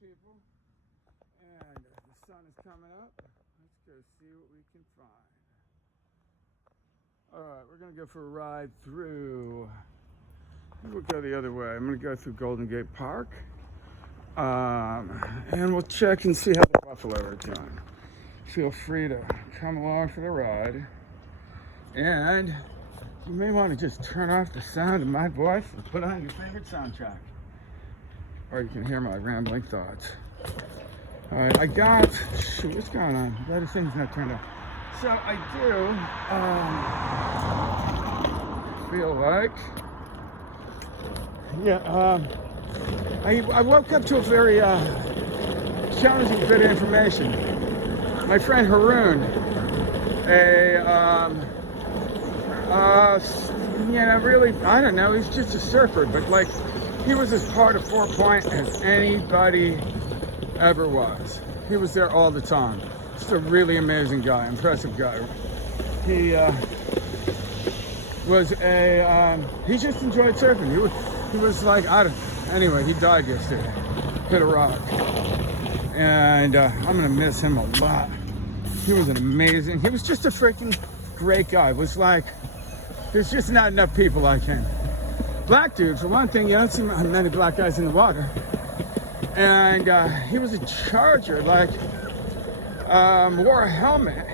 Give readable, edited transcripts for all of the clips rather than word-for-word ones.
people. And the sun is coming up. Let's go see what we can find. Alright, we're going to go for a ride through. We'll go the other way. I'm going to go through Golden Gate Park. And we'll check and see how the buffalo are doing. Feel free to come along for the ride. And you may want to just turn off the sound of my voice and put on your favorite soundtrack. Or you can hear my rambling thoughts. Alright, I got, shoot, what's going on? The other thing's not turned on. So I do feel like, I woke up to a very challenging bit of information. My friend Haroon, really, I don't know, he's just a surfer, but like, he was as part of 4 Point as anybody ever was. He was there all the time. Just a really amazing guy, impressive guy. He he just enjoyed surfing. He was like, I don't know. Anyway, he died yesterday. Hit a rock. And I'm gonna miss him a lot. He was he was just a freaking great guy. It was like, there's just not enough people like him. Black dude, for one thing, you don't see many black guys in the water. And he was a charger, like, wore a helmet,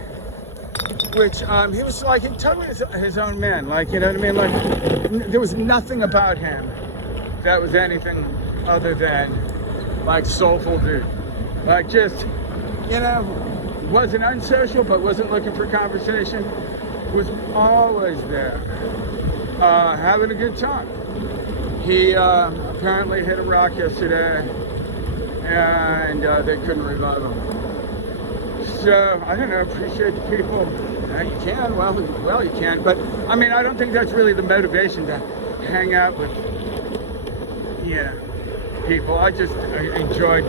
which he was like, he totally his own man, like, you know what I mean? Like, there was nothing about him that was anything other than, like, soulful dude. Like, just, you know, wasn't unsocial, but wasn't looking for conversation, was always there, having a good time. He apparently hit a rock yesterday, and they couldn't revive him. So, I don't know, appreciate the people. You can, well, you can. But, I mean, I don't think that's really the motivation to hang out with, people. I just enjoyed,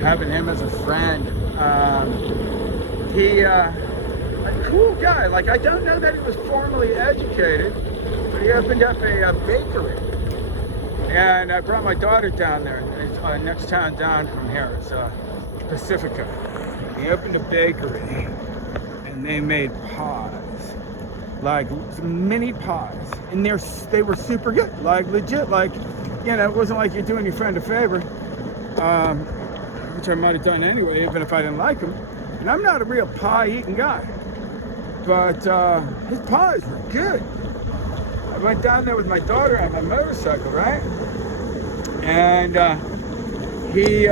having him as a friend. A cool guy. Like, I don't know that he was formally educated, but he opened up a bakery. And I brought my daughter down there. It's next town down from here. It's Pacifica. He opened a bakery, and they made pies, like mini pies, and they were super good, like legit, like, it wasn't like you're doing your friend a favor, which I might have done anyway, even if I didn't like him. And I'm not a real pie-eating guy, but his pies were good. I went down there with my daughter on my motorcycle, right? And he,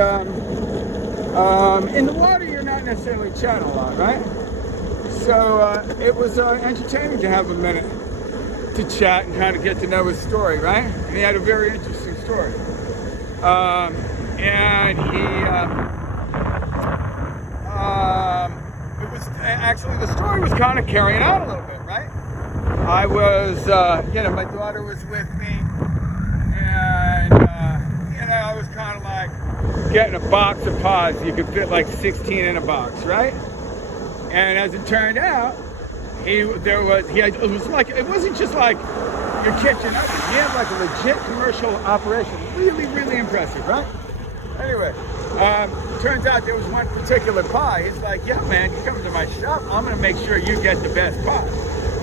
in the water, you're not necessarily chatting a lot, right? So it was entertaining to have a minute to chat and kind of get to know his story, right? And he had a very interesting story. And it was actually, the story was kind of carrying out a little bit, right? I was, my daughter was with me, and, I was kind of like getting a box of pies. You could fit like 16 in a box, right? And as it turned out, it wasn't just like your kitchen oven. He had like a legit commercial operation. Really, really impressive, right? Anyway, turns out there was one particular pie. He's like, yeah, man, you come to my shop, I'm going to make sure you get the best pie.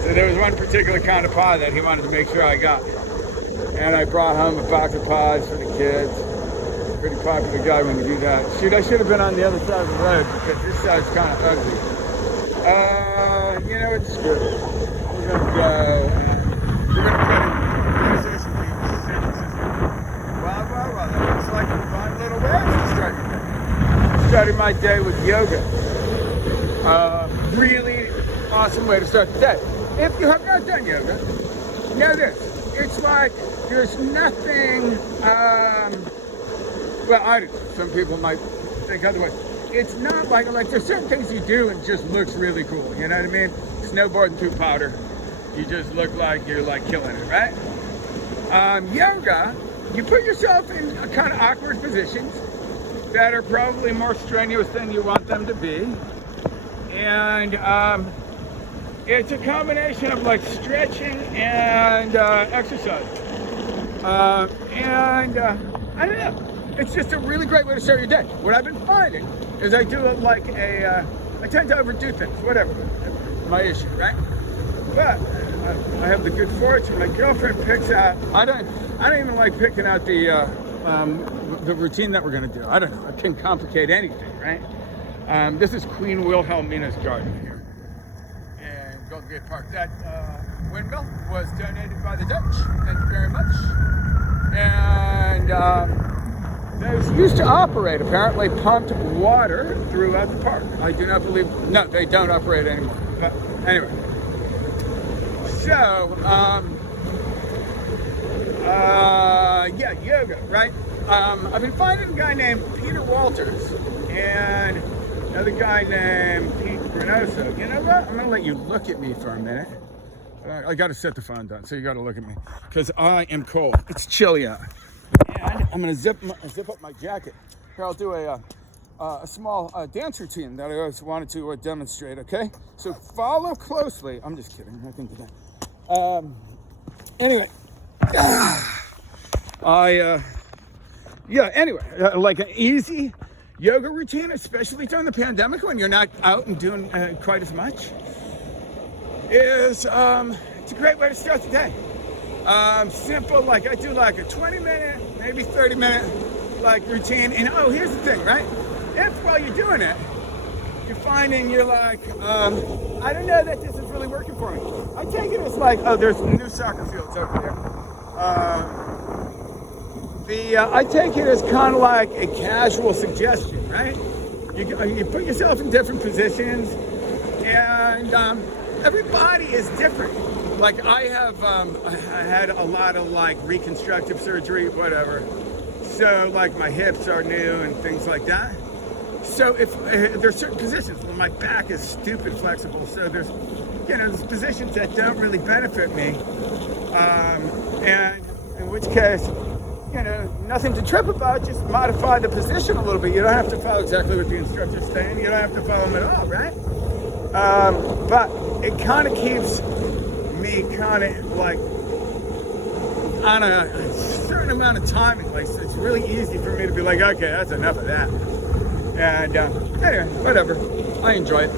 So there was one particular kind of pie that he wanted to make sure I got. And I brought home a box of pies for the kids. Pretty popular guy when you do that. Shoot, I should have been on the other side of the road because this side's kind of ugly. It's good. We're going to go. We're going to put in Musician Beach, San Francisco. Wow. That looks like a fun little way to start your day. Started my day with yoga. Really awesome way to start the day. If you have not done yoga, know this. It's like there's nothing, I don't know. Some people might think otherwise. It's not like there's certain things you do and just looks really cool. You know what I mean? Snowboarding through powder. You just look like you're like killing it, right? Yoga, you put yourself in a kind of awkward positions that are probably more strenuous than you want them to be. And it's a combination of like stretching and exercise. I don't know. it's just a really great way to start your day. What I've been finding is I do it like I tend to overdo things, whatever, my issue, right? But I have the good fortune. My girlfriend picks out. I don't even like picking out the routine that we're gonna do. I don't know. It can complicate anything, right? This is Queen Wilhelmina's garden here in Golden Gate Park. That windmill was donated by the Dutch. Thank you very much. And those used to operate, apparently pumped water throughout the park. I do not believe, no, they don't operate anymore. But anyway. So, yeah, yoga, right? I've been finding a guy named Peter Walters and another guy named Pete Granoso. You know what? I'm going to let you look at me for a minute. I got to set the phone down, so you got to look at me because I am cold. It's chilly out. And I'm going to zip up my jacket. Here, I'll do a small dance routine that I always wanted to demonstrate, okay? So follow closely. I'm just kidding. I think that. Anyway. Anyway, like an easy yoga routine, especially during the pandemic when you're not out and doing quite as much, is it's a great way to start the day. Simple, like I do like a 20-minute, maybe 30-minute like routine. And oh, here's the thing, right? If while you're doing it, you're finding you're like, I don't know that this is really working for me. I take it as like, oh, there's new soccer fields over there. I take it as kind of like a casual suggestion, right? You put yourself in different positions, and everybody is different. Like I had a lot of like reconstructive surgery, whatever. So like my hips are new and things like that. So if there's certain positions, well, my back is stupid flexible. So there's positions that don't really benefit me, and in which case, nothing to trip about. Just modify the position a little bit. You don't have to follow exactly what the instructor's saying. You don't have to follow them at all, right? But it kind of keeps me kind of like on a certain amount of timing. Like so it's really easy for me to be like, okay, that's enough of that. And anyway, whatever. I enjoy it.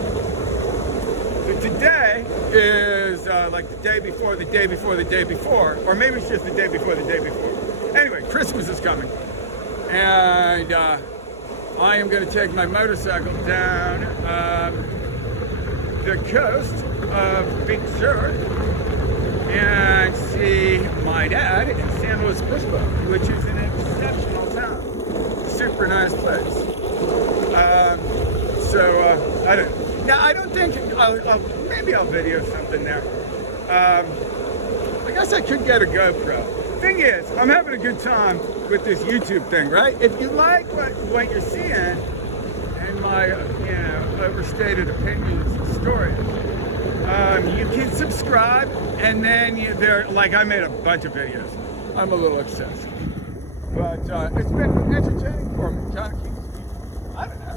So today is like the day before the day before the day before, or maybe it's just the day before the day before. Anyway, Christmas is coming, and I am going to take my motorcycle down the coast of Big Sur and see my dad in San Luis Obispo, which is an exceptional town. Super nice place. I don't. Now I don't think maybe I'll video something there. I guess I could get a GoPro. Thing is, I'm having a good time with this YouTube thing, right? If you like what you're seeing and my overstated opinions and stories, you can subscribe, and then I made a bunch of videos. I'm a little obsessed, but it's been entertaining for me. Kind of keeps me, I don't know.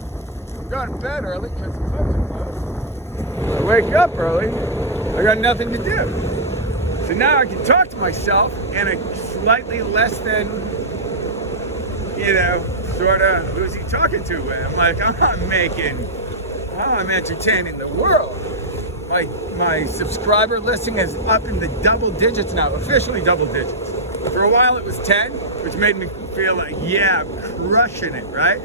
I'm going to bed early because the clubs are closed. I wake up early. I got nothing to do. So now I can talk to myself in a slightly less than, sort of, who's he talking to with? I'm like, I'm entertaining the world. My subscriber listing is up in the double digits now, officially double digits. For a while it was 10, which made me feel like, yeah, I'm crushing it, right?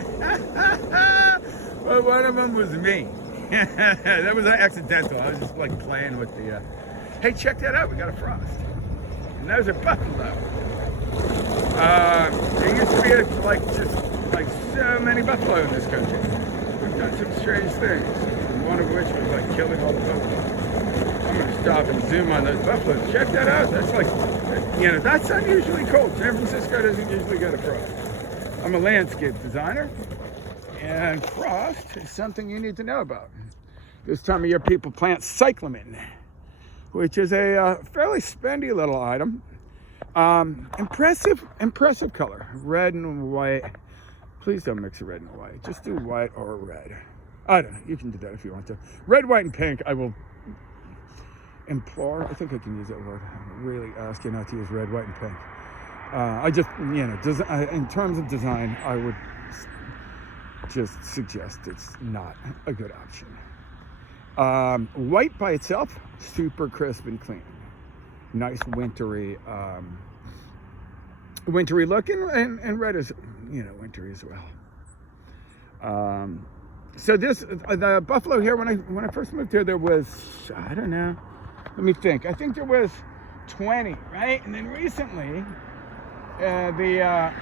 Well, one of them was me. That was accidental. I was just like playing with the, hey, check that out, we got a frost. And those are buffalo. There used to be just so many buffalo in this country. We've done some strange things. One of which was like killing all the buffalo. I'm gonna stop and zoom on those buffaloes. Check that out. That's like, that's unusually cold. San Francisco doesn't usually get a frost. I'm a landscape designer, and frost is something you need to know about. This time of year, people plant cyclamen, which is a fairly spendy little item. Impressive color, red and white. Please don't mix red and white. Just do white or red. I don't know. You can do that if you want to. Red, white, and pink. I will implore. I think I can use that word. I really ask you not to use red, white, and pink. I just, in terms of design, I would just suggest it's not a good option. White by itself, super crisp and clean. Nice wintry looking, and red is, wintry as well. So this, the Buffalo here, when I first moved here, there was, I don't know, let me think. I think there was 20, right? And then recently, the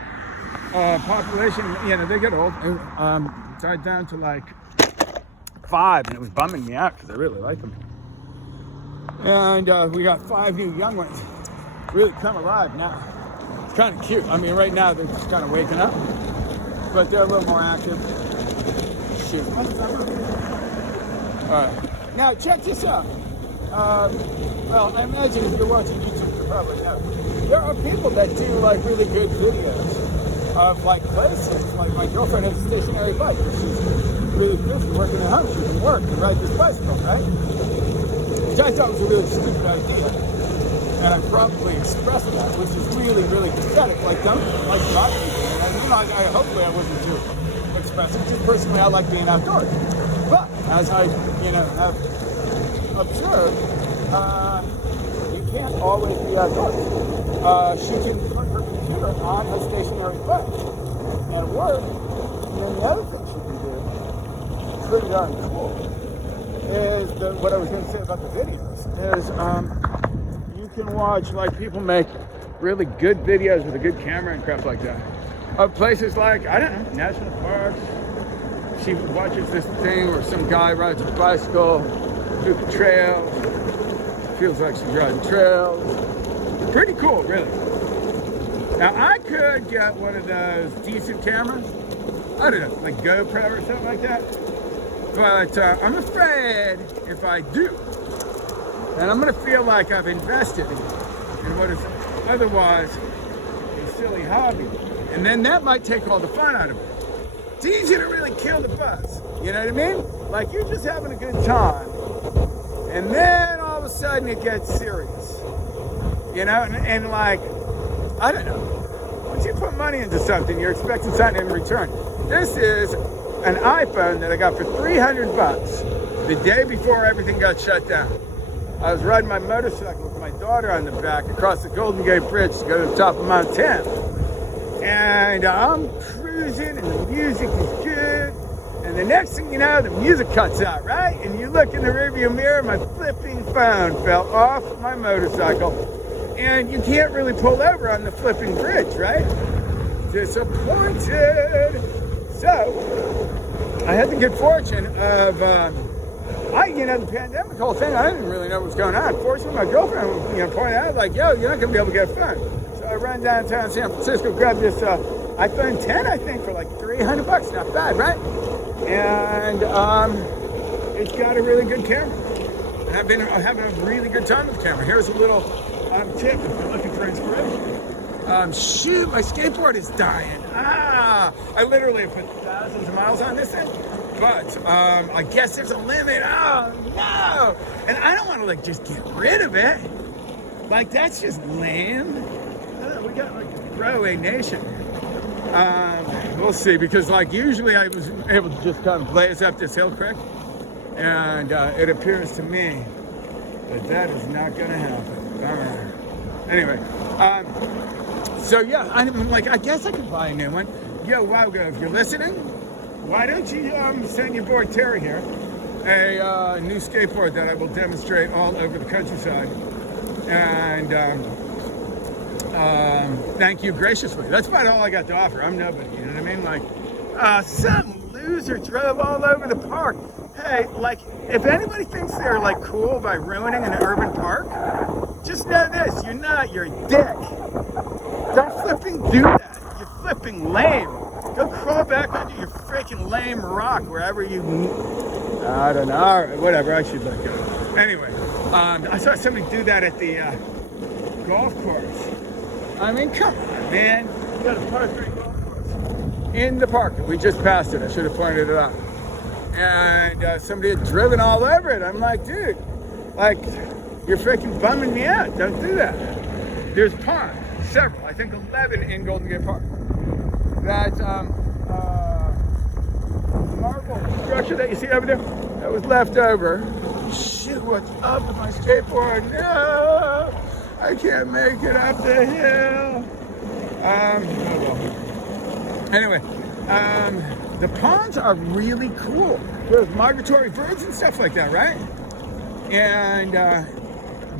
population, they get old, died down to like 5, and it was bumming me out because I really like them. And we got 5 new young ones really come alive now. It's kind of cute. I mean, right now they're just kind of waking up, but they're a little more active. Shoot. All right. Now check this out. Well, I imagine if you're watching YouTube, you probably know. There are people that do like really good videos of like places. Like my girlfriend has a stationary bike. She's really busy working at home. She can work and ride this bicycle, right? Which I thought was a really stupid idea. And I probably expressed that, which is really, really pathetic. Like, don't like not people. And hopefully I wasn't too expressive. Just personally, I like being outdoors. But as I, have observed, you can't always be outdoors. She can put her computer on a stationary bike and work. And then the other thing she can do, pretty darn cool, is what I was going to say about the videos, is you can watch like people make really good videos with a good camera and crap like that of places like, I don't know, national parks. She watches this thing where some guy rides a bicycle through the trails. Feels like she's riding trails. Pretty cool, really. Now I could get one of those decent cameras. I don't know, like GoPro or something like that. But I'm afraid if I do, then I'm going to feel like I've invested in what is otherwise a silly hobby. And then that might take all the fun out of it. It's easy to really kill the buzz. You know what I mean? Like you're just having a good time. And then all of a sudden it gets serious. And like, I don't know. Once you put money into something, you're expecting something in return. This is an iPhone that I got for $300 the day before everything got shut down. I was riding my motorcycle with my daughter on the back across the Golden Gate Bridge to go to the top of Mount 10. And I'm cruising and the music is good. And the next thing you know, the music cuts out, right? And you look in the rearview mirror, my flipping phone fell off my motorcycle. And you can't really pull over on the flipping bridge, right? Disappointed. So, I had the good fortune of, the pandemic whole thing, I didn't really know what was going on. Fortunately, my girlfriend, pointed out, like, yo, you're not going to be able to get a phone. So I ran downtown San Francisco, grabbed this iPhone 10, I think, for like $300. Not bad, right? And it's got a really good camera. And I've been having a really good time with the camera. Here's a little tip if you're looking for inspiration. Shoot, my skateboard is dying. I literally have put thousands of miles on this thing. But I guess there's a limit. Oh, no. And I don't want to, just get rid of it. Like, that's just lame. We got, a throwaway nation. We'll see, because, usually I was able to just kind of blaze up this hill quick. And it appears to me that is not going to happen. Anyway, so yeah, I guess I could buy a new one. Yo, Wowgo, if you're listening, why don't you send your boy Terry here a new skateboard that I will demonstrate all over the countryside. And thank you graciously. That's about all I got to offer. I'm nobody, you know what I mean? Some loser drove all over the park. Hey, if anybody thinks they're cool by ruining an urban park, just know this, you're not, you're a dick. Don't flipping do that. You're flipping lame. Go crawl back under your freaking lame rock wherever you, I don't know, all right, whatever, I should let go. Anyway, I saw somebody do that at the golf course. I mean, come on, man. You got a par 3 golf course in the park. We just passed it. I should have pointed it out. And somebody had driven all over it. I'm like, dude, you're freaking bumming me out. Don't do that. There's ponds. several, I think 11 in Golden Gate Park. That marble structure that you see over there, that was left over. Shit, what's up with my skateboard? No, I can't make it up the hill. Oh well. Anyway, the ponds are really cool. There's migratory birds and stuff like that, right? And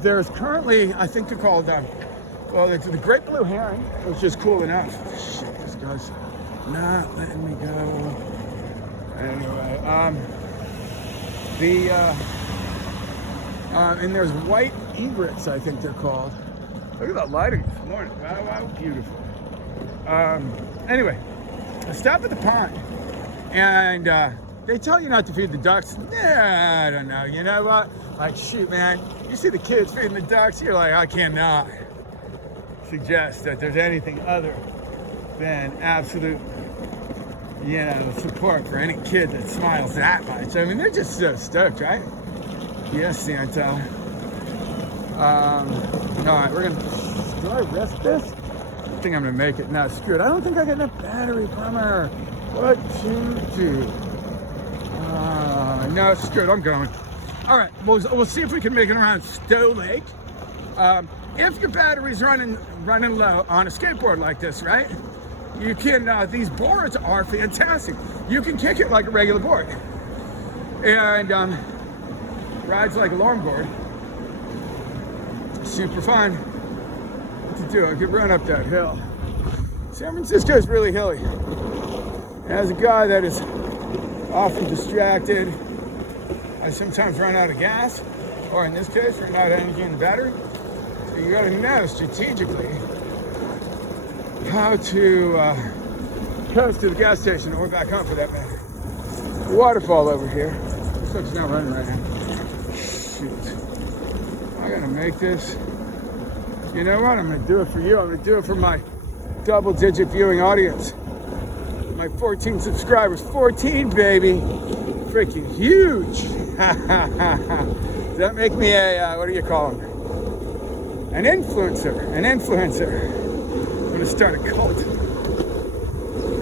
there's currently, I think they're called, well, it's the great blue heron, which is cool enough. Shit, this guy's not letting me go. Anyway, and there's white egrets, I think they're called. Look at that lighting this morning. Wow, wow, beautiful. Anyway, I stopped at the pond, and they tell you not to feed the ducks. Nah, I don't know. You know what? Like, shoot, man. You see the kids feeding the ducks, you're like, I cannot suggest that there's anything other than absolute, support for any kid that smiles that much. I mean, they're just so stoked, right? Yes, Santa. All right, do I risk this? I think I'm gonna make it. No, screw it. I don't think I got enough battery, bummer. What to do? No, screw it, I'm going. All right, we'll see if we can make it around Stowe Lake. If your battery's running low on a skateboard like this, right? You can, these boards are fantastic. You can kick it like a regular board. And rides like a longboard. Super fun. What to do? I could run up that hill. San Francisco is really hilly. As a guy that is often distracted, I sometimes run out of gas, or in this case, run out of energy and battery. So you gotta know strategically how to coast to the gas station or back home for that matter. Waterfall over here. Looks like it's not running right now. Shoot. I gotta make this. You know what? I'm gonna do it for you. I'm gonna do it for my double-digit viewing audience. My 14 subscribers. 14, baby. Freaking huge. Does that make me a, what do you call them? An influencer. An influencer. I'm gonna start a cult.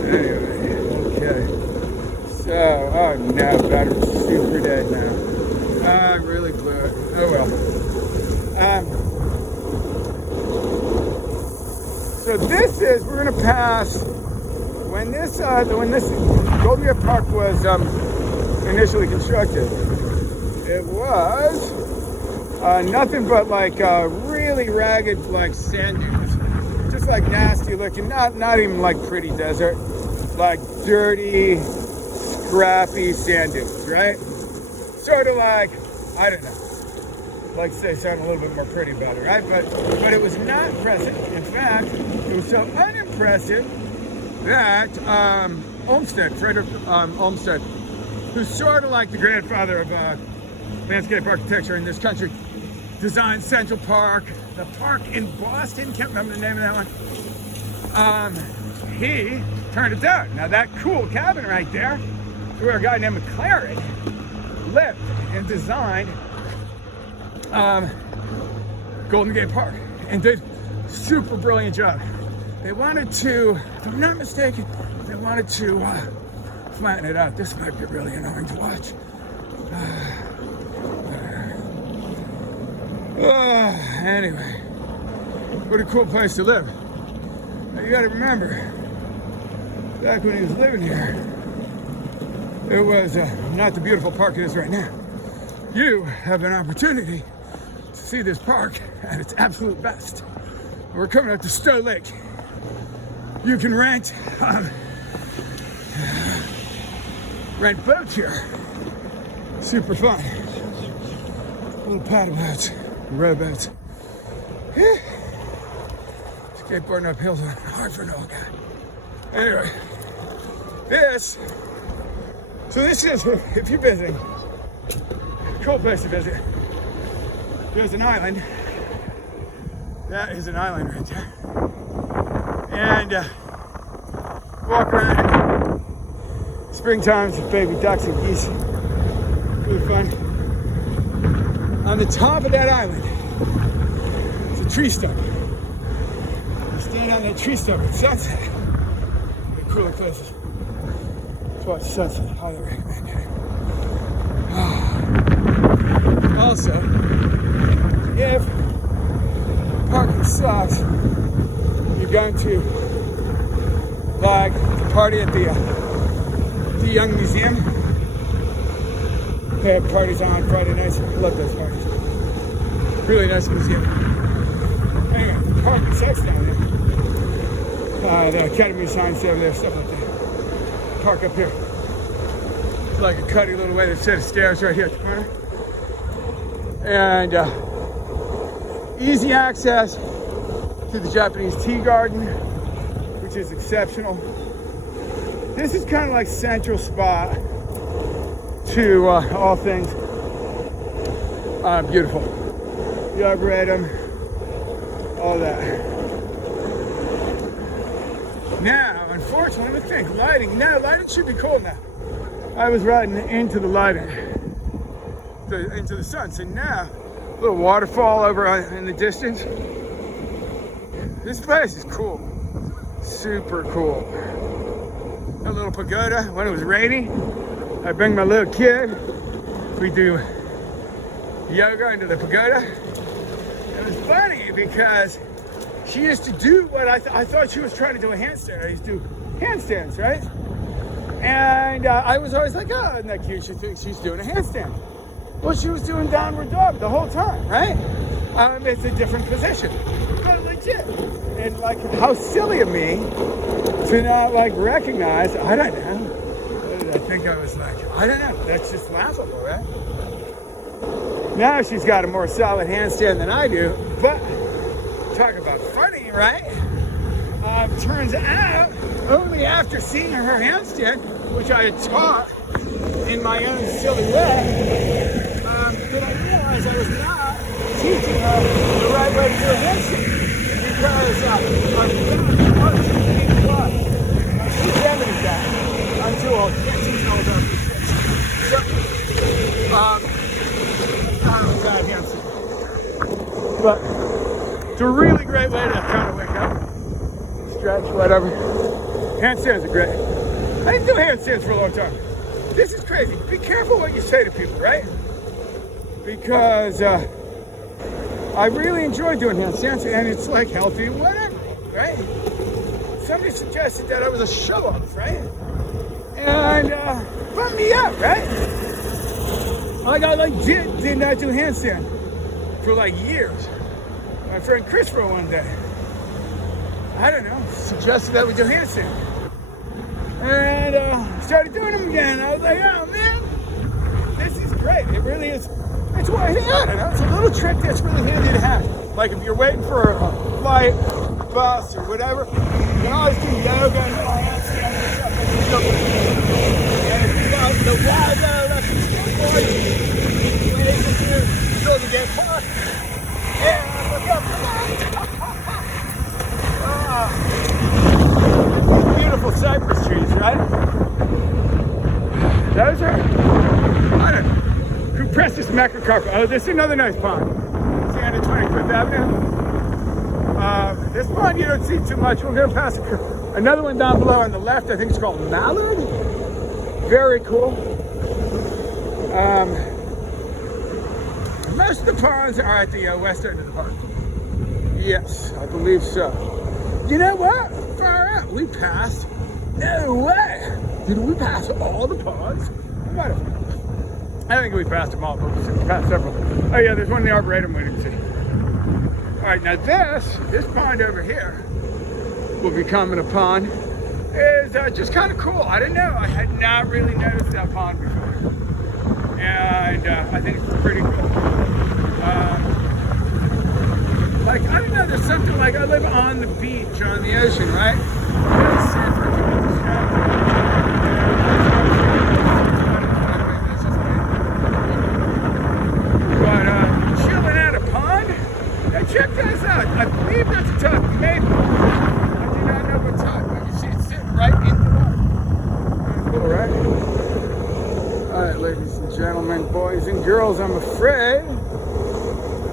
Anyway, okay. So, oh no, battery's super dead now. I really blew it. Oh well. So this is, we're gonna pass, when this Golden Gate Park was initially constructed, it was nothing but like really ragged like sand dunes. Just like nasty looking, not even like pretty desert, like dirty, scrappy sand dunes, right? Sort of like, I don't know, like say something a little bit more pretty about it, right? But it was not impressive. In fact, it was so unimpressive that Olmsted, Frederick Olmsted, who's sort of like the grandfather of landscape architecture in this country, designed Central Park, the park in Boston, can't remember the name of that one. He turned it down. Now that cool cabin right there, where a guy named McLaren lived and designed Golden Gate Park and did a super brilliant job. They wanted to, if I'm not mistaken, they wanted to flatten it out. This might be really annoying to watch. Anyway, what a cool place to live. Now you gotta remember, back when he was living here, it was not the beautiful park it is right now. You have an opportunity to see this park at its absolute best. We're coming up to Stowe Lake. You can rent boats here. Super fun. Little paddle boats, rowboats. Skateboarding up hills are hard for an old guy. Anyway, this is, if you're visiting, cool place to visit. There's an island. That is an island right there. And walk around it. Springtime's baby ducks and geese. Really fun. On the top of that island, it's a tree stump. This and tree stump at sunset. The cooler places to watch sunset. Highly recommend it. Also, if parking sucks, you're going to like the party at the Young Museum. They have parties on Friday nights. I love those parties. Really nice museum. Anyway, parking sucks down there. The Academy signs over there, stuff like that. Park up here. It's like a cutty little way. There's a set of stairs right here at the corner. And easy access to the Japanese tea garden, which is exceptional. This is kind of like central spot to all things beautiful. The Arboretum, all that. Now, unfortunately, let me think. Lighting. No, lighting should be cool now. I was riding into the lighting, into the sun. So now, a little waterfall over in the distance. This place is cool. Super cool. A little pagoda. When it was rainy, I bring my little kid. We do yoga into the pagoda. It was funny because she used to do what I thought she was trying to do a handstand. I used to do handstands, right? And I was always like, oh, isn't that cute? She thinks she's doing a handstand. Well, she was doing downward dog the whole time, right? It's a different position, but legit. And like, how silly of me to not like recognize, I don't know. What did I think I was like? I don't know. That's just laughable, right? Now she's got a more solid handstand than I do, but talk about funny, right? Turns out, only after seeing her handstand, which I had taught in my own silly way, did I realize I was not teaching her the right way to do a handstand. Because I've done much in class. She's evident that. I'm too old. Can't teach all those things. So, God, handstand. But it's a really great way to kind of wake up, stretch, whatever. Handstands are great. I didn't do handstands for a long time. This is crazy. Be careful what you say to people, right? Because I really enjoy doing handstands, and it's like healthy, whatever, right? Somebody suggested that I was a show-off, right? And bummed me up, right? Like I did not do handstand for like years. My friend Christopher one day, I don't know, suggested that we do handstand. And started doing them again. I was like, oh man, this is great. It really is. It's what I don't know. It's a little trick that's really handy to have. Like if you're waiting for a flight, bus, or whatever, you can always do yoga and handstand and stuff. And if you got the weather, that's the skateboard, ways to do, so to get parked. And look up for that. Beautiful cypress trees, right? Those are, I don't know. Cupressus macrocarpa. Oh, this is another nice pond. It's the end of 25th Avenue. This pond you don't see too much. We're going to pass another one down below on the left. I think it's called Mallard. Very cool. Most of the ponds are at the west end of the park. Yes, I believe so. You know what? Far out. We passed. No way. Did we pass all the ponds? We might have. I think we passed them all, but we passed several. Oh yeah, there's one in the Arboretum we didn't see. All right, now this pond over here will be becoming a pond. Is just kind of cool. I didn't know. I had not really noticed that pond before. And I think it's pretty cool. Like, I don't know, there's something like, I live on the beach, on the ocean, right? Chilling at a pond? Now check this out. I believe that's a tub. Maybe. I do not know what tub, but you see it sitting right in the water. Cool, right? Alright, ladies and gentlemen, boys and girls, I'm afraid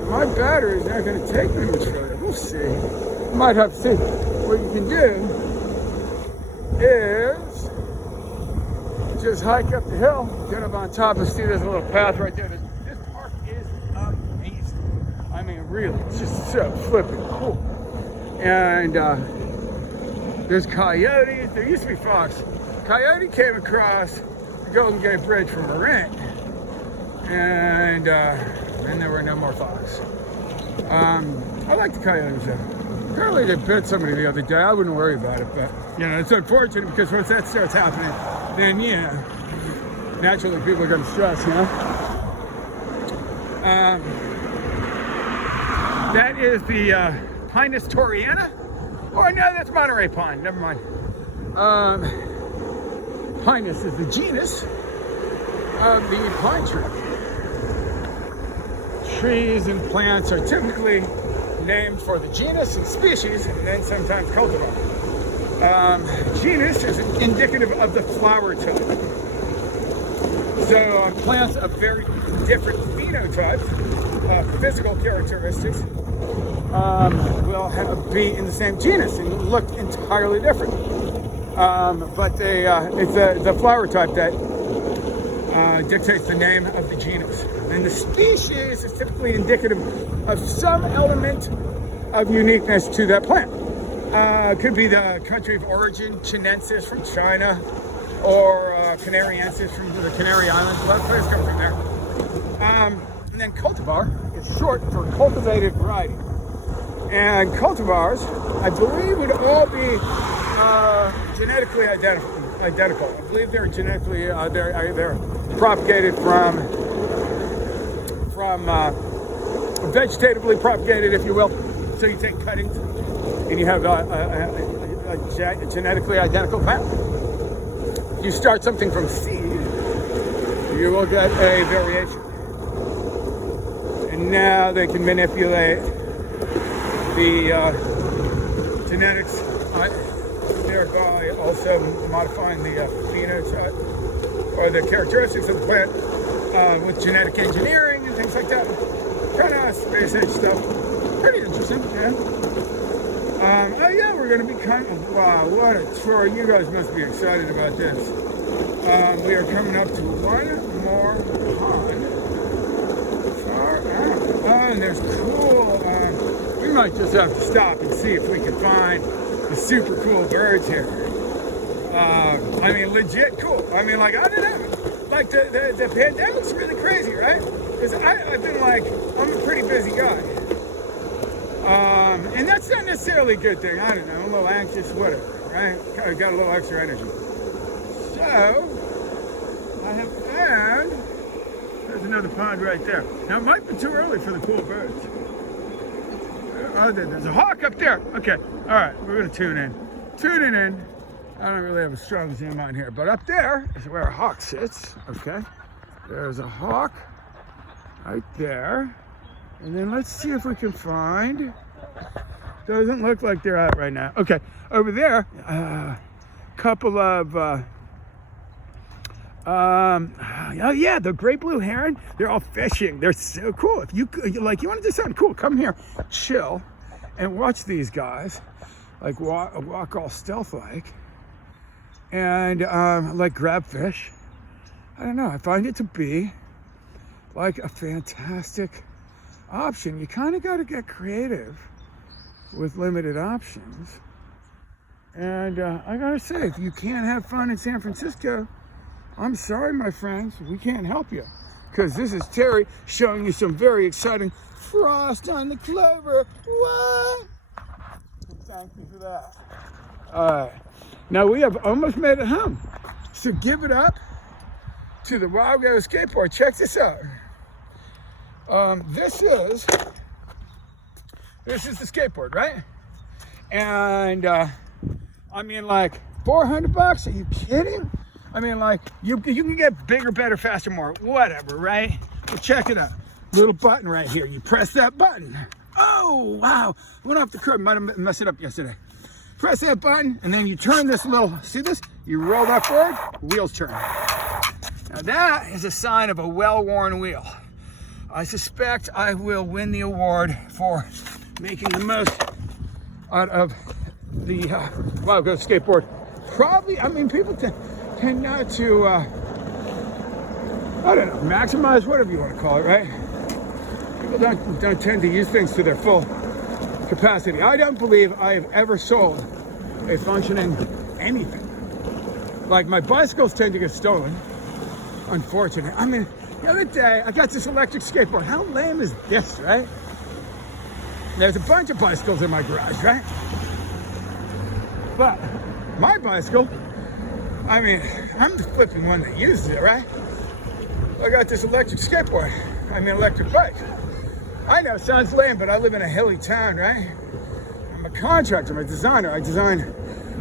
my battery's not going to take me much further. We'll see. You might have to see. What you can do is just hike up the hill, get up on top and see there's a little path right there. This park is amazing. I mean, really, it's just so flipping cool. And there's coyotes. There used to be fox. Coyote came across the Golden Gate Bridge from Marin, and then there were no more fox. I like the coyotes though. Apparently they bit somebody the other day. I wouldn't worry about it, but you know, it's unfortunate because once that starts happening, then yeah, naturally people are going to stress, you know. That is the Pinus torreana. Oh no, that's Monterey pine. Never mind. Pinus is the genus of the pine tree. Trees and plants are typically named for the genus and species, and then sometimes cultivar. Genus is indicative of the flower type. So plants of very different phenotypes, physical characteristics, will be in the same genus and look entirely different. But it's the flower type that dictates the name of the genus. And the species is typically indicative of some element of uniqueness to that plant. Could be the country of origin, Chinensis from China, or Canariensis from the Canary Islands. A lot of plants come from there. And then cultivar is short for cultivated variety. And cultivars, I believe, would all be genetically identical. I believe they're genetically they're propagated from vegetatively propagated, if you will. So you take cuttings and you have a genetically identical plant. You start something from seed, you will get a variation. And now they can manipulate the genetics, thereby also modifying the phenotype or the characteristics of the plant with genetic engineering and things like that. Kind of space age stuff. Pretty interesting, yeah. Oh yeah, we're going to be wow, what a tour. You guys must be excited about this. We are coming up to one more pond. Far out. Oh, and there's cool, we might just have to stop and see if we can find the super cool birds here. I mean, legit cool. I mean, like, I don't know. Like, the pandemic's really crazy, right? Because I've been like, I'm a pretty busy guy. And that's not necessarily a good thing. I don't know. I'm a little anxious, whatever, right? Kind of got a little extra energy. So, I have found, there's another pond right there. Now, it might be too early for the cool birds. There's a hawk up there. Okay, all right, we're going to tune in. Tuning in. I don't really have a strong zoom on here, but up there is where a hawk sits, okay? There's a hawk right there. And then let's see if we can find, doesn't look like they're out right now. Okay, over there, couple of, oh yeah, the great blue heron, they're all fishing. They're so cool. If you want to do something cool, come here, chill, and watch these guys, like walk all stealth-like, and like grab fish. I don't know, I find it to be like a fantastic option. You kind of got to get creative with limited options. And I gotta say, if you can't have fun in San Francisco, I'm sorry, my friends, we can't help you. Because this is Terry showing you some very exciting frost on the clover. What? Thank you for that. All right, now we have almost made it home. So give it up to the Wild Go skateboard. Check this out. This is the skateboard, right? And I mean, like $400? Are you kidding? I mean, like you can get bigger, better, faster, more, whatever, right? Well, check it out. Little button right here. You press that button. Oh wow! Went off the curb. Might have messed it up yesterday. Press that button, and then you turn this little. See this? You roll that forward. Wheels turn. Now that is a sign of a well-worn wheel. I suspect I will win the award for making the most out of the Wild Goat skateboard. Probably, I mean, people tend not to, I don't know, maximize, whatever you want to call it, right? People don't tend to use things to their full capacity. I don't believe I have ever sold a functioning anything. Like, my bicycles tend to get stolen, unfortunately. I mean, the other day, I got this electric skateboard. How lame is this, right? There's a bunch of bicycles in my garage, right? But my bicycle, I mean, I'm the flipping one that uses it, right? I got this electric skateboard. I mean, electric bike. I know, it sounds lame, but I live in a hilly town, right? I'm a contractor, I'm a designer. I design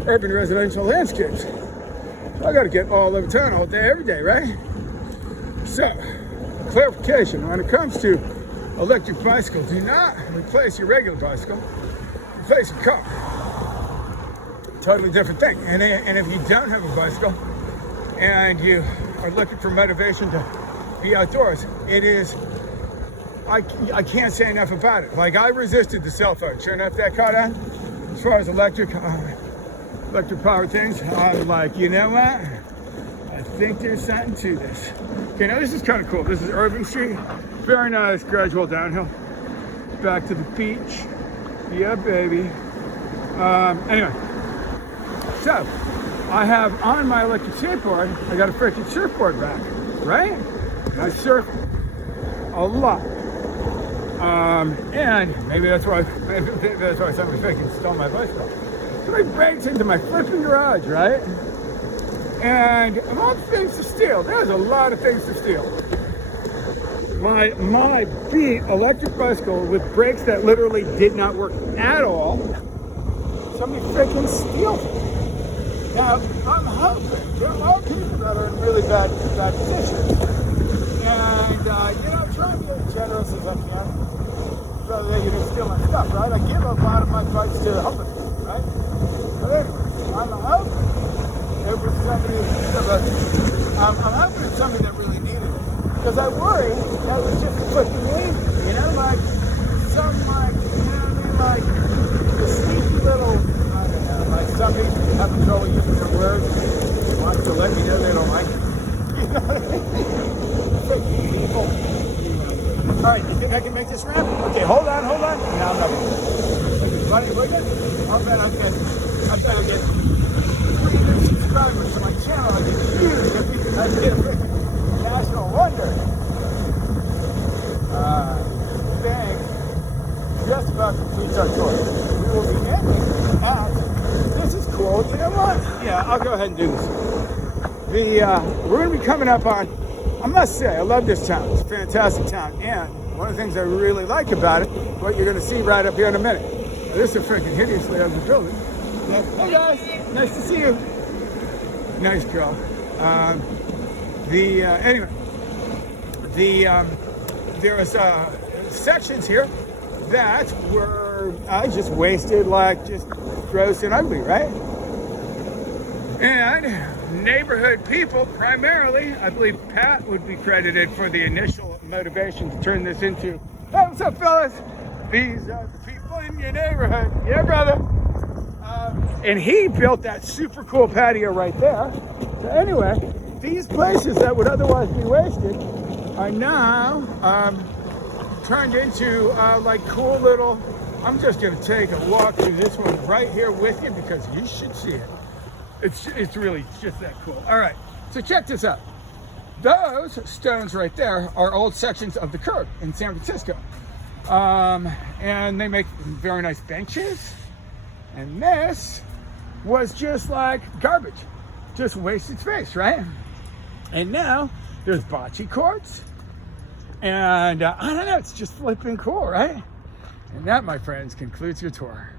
urban residential landscapes. So I gotta get all over town all day, every day, right? So, clarification, when it comes to electric bicycle, do not replace your regular bicycle, replace your car. Totally different thing. And if you don't have a bicycle and you are looking for motivation to be outdoors, it is, I can't say enough about it. Like, I resisted the cell phone. Sure enough, that caught on. As far as electric power things, I'm like, you know what? I think there's something to this. Okay, now this is kind of cool. This is Irving Street. Very nice, gradual downhill. Back to the beach. Yeah, baby. Anyway, so I have on my electric skateboard, I got a freaking surfboard back, right? And I surf a lot. And maybe that's why somebody freaking stole my bicycle. Somebody breaks into my flipping garage, right? And of all the things to steal, there's a lot of things to steal. My beat electric bicycle with brakes that literally did not work at all. Somebody freaking steals it. Now, I'm hoping there are people that are in really bad positions. And, I'm trying to be as generous as I can. So that you don't steal my stuff, right? I give a lot of my bikes to the homeless, right? But anyway, I'm hoping it was somebody, I'm hoping it's somebody that really needed it. Because I worry that was just fucking lazy, like some the sneaky little, I don't know, like some people have trouble using their words, they want to let me know they don't like it. You know what I mean? People. Alright, you think I can make this rap? Okay, hold on. No, I'm not going to. Buddy, we're good? I'll bet I'll get 300 subscribers to my channel. I get huge. I get a freaking national wonder. Thing just about completes our tour. We will be ending at, this is cool. You know what? Yeah, I'll go ahead and do this. We're going to be coming up on, I must say, I love this town. It's a fantastic town. And one of the things I really like about it, what you're going to see right up here in a minute. Now, this is a freaking hideously ugly building. Yeah. Hey guys, nice to see you. Nice girl. There was sections here that were just wasted, like just gross and ugly, right? And neighborhood people, primarily, I believe Pat would be credited for the initial motivation to turn this into, hey, what's up, fellas? These are the people in your neighborhood. Yeah, brother. And he built that super cool patio right there. So anyway, these places that would otherwise be wasted are now turned into like cool little, I'm just going to take a walk through this one right here with you because you should see it. It's really just that cool. All right, so check this out. Those stones right there are old sections of the curb in San Francisco. And they make very nice benches. And this was just like garbage, just wasted space, right? And now there's bocce courts. And I don't know, it's just flipping cool, right? And that, my friends, concludes your tour.